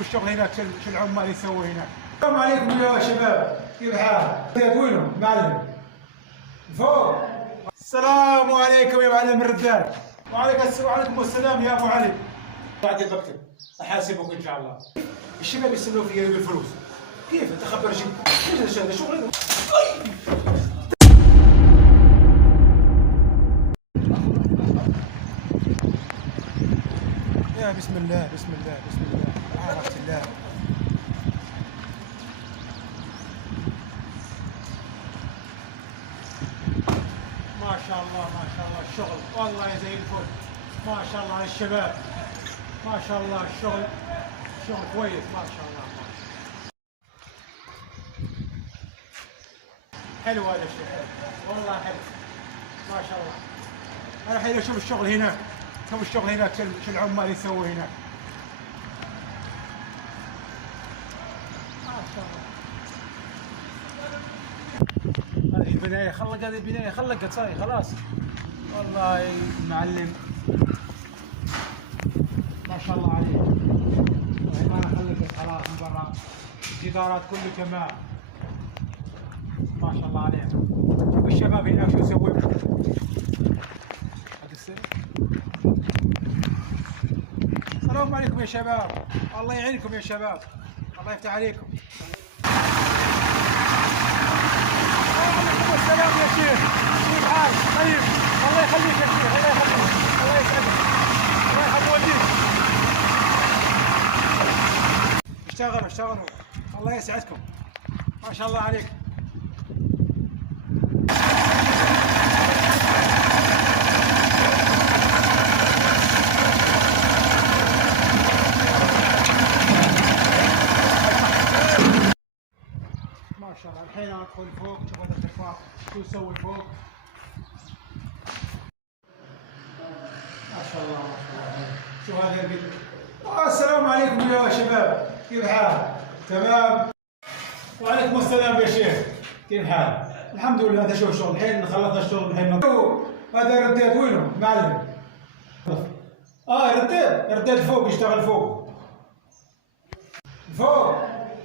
شوف الشغل هناك، شو العمال يسووا هناك. السلام عليكم يا شباب، كيف الحال؟ وينهم معلم؟ فوق. السلام عليكم يا معلم الرداد. وعليكم السلام يا ابو علي. بعد المكتب احاسبك ان شاء الله. الشباب يستنوا فيا بالفلوس. كيف انت خبر شيء؟ ايش هذا شغل؟ يا بسم الله بسم الله بسم الله عرفت الله. ما شاء الله ما شاء الله الشغل والله زي الفل. ما شاء الله على الشباب، ما شاء الله الشغل شغل كويس ما شاء الله. حلو هذا الشيء، حلو والله حلو ما شاء الله. انا الحين اشوف الشغل هناك، شوف الشغل هناك شو العمال يسووا هناك. ما شاء الله. هذه البناية خلق، هذه البناية خلقت صاير خلاص. والله المعلم ما شاء الله عليه. والله خلقت خلاص من برا، الجدارات كله تمام ما شاء الله عليه. شوف الشباب هناك شو يسوون. السلام عليكم يا شباب، الله يعينكم يا شباب، الله يفتح عليكم. وعليكم السلام يا شيخ، كيف حالك؟ طيب، الله يخليك يا شيخ، الله يخليك، الله يسعدك، الله يرحم والديك. اشتغلوا، الله يسعدكم، ما شاء الله عليك. ما شاء الله. الحين ادخل فوق شوف هذا التفاح شو يسوي فوق. ما شاء الله ما شاء الله. شو هذا البيت. السلام عليكم يا شباب، كيف الحال؟ تمام؟ وعليكم السلام يا شيخ، كيف الحال؟ الحمد لله. انت شوف الشغل الحين خلصنا الشغل الحين. هذا رديت وينه؟ معلم. رديت فوق يشتغل فوق.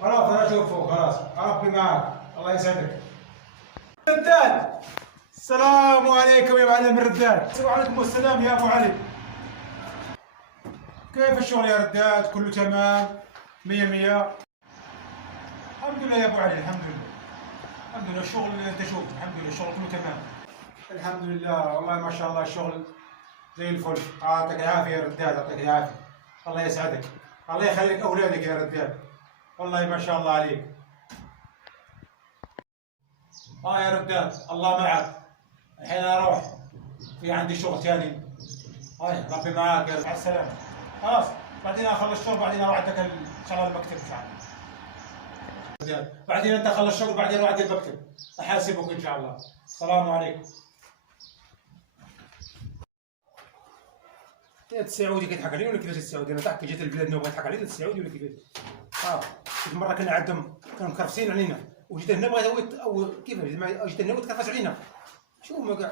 خلاص انا اشوف فوق خلاص. ربي معك، الله يسعدك. رداد. السلام عليكم يا معلم الرداد. وعليكم السلام يا ابو علي. كيف الشغل يا رداد؟ كله تمام؟ 100 الحمد لله يا ابو علي. الحمد لله الشغل اللي انت شوف، الحمد لله الشغل كله تمام الحمد لله. والله ما شاء الله الشغل زي الفل. يعطيك العافيه يا رداد، يعطيك العافيه، الله يسعدك، الله يخليك اولادك يا رداد، والله ما شاء الله عليك. يا رداد الله معك. الحين اروح في عندي شغل ثاني. ربي معاك يا مع السلامه. خلاص بعدين اخلص الشغل، بعدين اروح اتكل ان شاء الله المكتب ان شاء الله. بعدين انت خلص الشغل بعدين اروح المكتب احاسبك ان شاء الله. السلام عليكم. السعودي كيضحك علي ولا كيفاش السعودي؟ انا تحكي جيت البلاد نبغى يضحك علي السعودي ولا كيفاش؟ مره كنا عندهم كانوا مكرفسين علينا، وجيت هنا بغيت او كيفاش جيت هنا وتكرفس علينا. شو ما كاع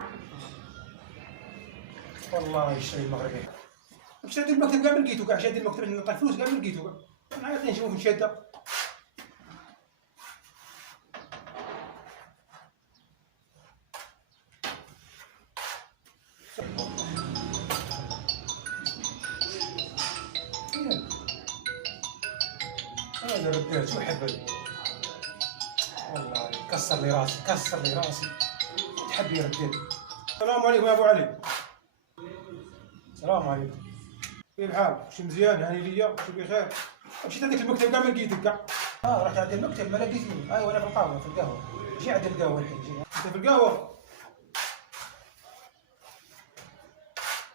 والله الشيء المغربي. مشيت المكتب كامل لقيتو كاع شاد المكتب عشان نعطي فلوس كامل لقيتو كاع. انا نشوف مشاده. هذا الرجال شو حبل والله، كسر لي راسي تحب يا رجال. السلام عليكم يا ابو علي. السلام عليكم، كيف الحال؟ شو مزيان يعني ليا؟ شو بخير؟ مشيت هذيك المكتب كاع ما لقيتك كاع. رحت عند المكتب ما لقيتني. وانا في القهوه جي عند القهوه الحين. انت في القهوه؟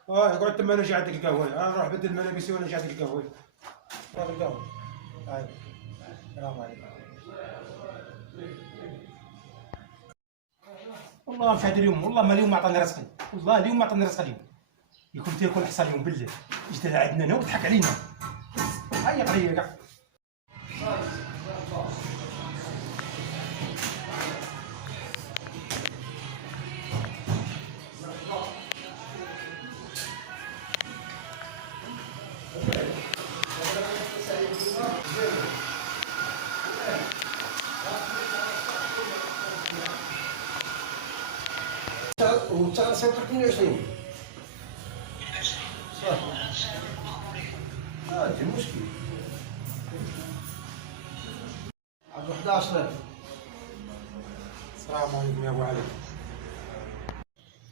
قعدت تما انا جي عندك القهوه. انا نروح بدل ملابسي وانا جي عندك القهوه. في القهوه. السلام عليكم. والله مش هذا اليوم، والله ما اليوم ما عطاني رزقي، والله اليوم ما عطاني رزقي اليوم. يكون تاكل حصى اليوم بالله. جيت عندنا هنا وضحك علينا. هيا عليا كاع. انت راسك 22 صح. هادي المشكل عبد 11000. السلام عليكم يا ابو علي.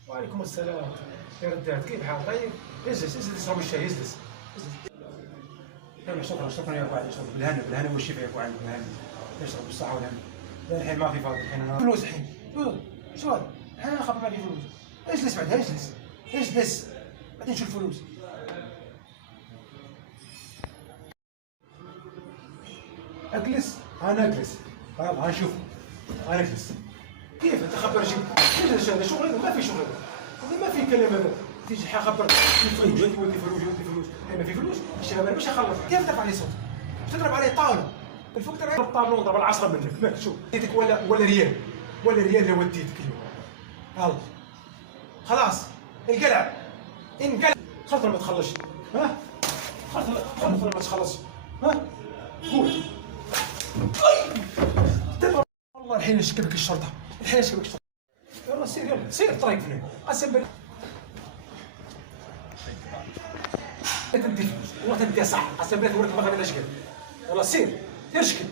وعليكم السلام يا رداد، كيف حالك؟ طيب اجلس اجلس اشرب الشاي، اجلس. يلا شكرا يا ابو علي، شكرا. بالهنا والشفا يا ابو علي، بالهنا. اشرب بالصحه والهنا. لا الحين ما في فاضي الحين انا. فلوس الحين شو هذا؟ الحين انا خاف ما في فلوس. اجلس بعدها، اجلس بعدين نشوف الفلوس. اجلس، انا اجلس. يلا نشوف. انا اجلس. كيف انت خبر جيب؟ اجلس، هذا شغل ما في شغل، هذا ما في كلام. هذا تيجي خبر فلوس، ودي فلوس، ما في فلوس. الشباب مش يخلص. كيف ترفع عليه صوت؟ تضرب عليه طاوله الفوق تبع الطابلون، ضرب العصا منك. مالك شوف وديتك ولا ريال اللي وديتك. يلا خلاص انقلع خلط ما تخلصش. ها خلط ما تخلصش. ها قول. والله الحين اشكبك الشرطه، يلا سير طريق فين قسم بالله. تدي والله تدي صح، قسم بالله توريك ما غادي نشكل. يلا سير اشكل.